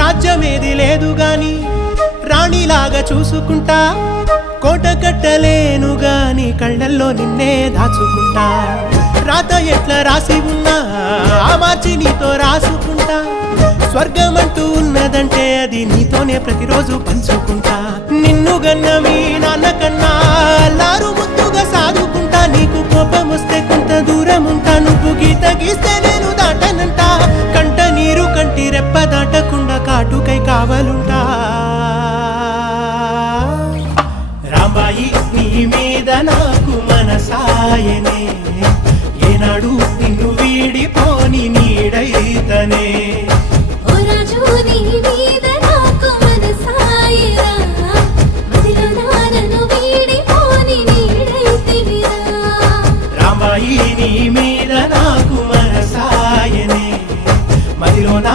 రాజ్యమేది లేదు గాని రాణిలాగా చూసుకుంటా కోట కట్టలేను గాని కళ్ళల్లో నిన్నే దాచుకుంటా రాత ఎట్లా రాసి ఉన్నా మార్చి నీతో రాసుకుంటా స్వర్గం అంటూ ఉన్నదంటే అది నీతోనే ప్రతిరోజు పంచుకుంటా నిన్ను గన్న మీ నాన్న కన్నా లారు ముద్దుగా సాగుకుంటా నీకు కోపం వస్తే కొంత దూరం ఉంటా నువ్వు గీత గీస్తే నేను దాటనంటా కంట నీరు కంటి రెప్ప దాట కాటుకై కావలుంటా రాంబాయి నీ మీద నాకు మనసాయనే ఏనాడు నిన్ను వీడిపోని నీడైతనే రామాయి నీ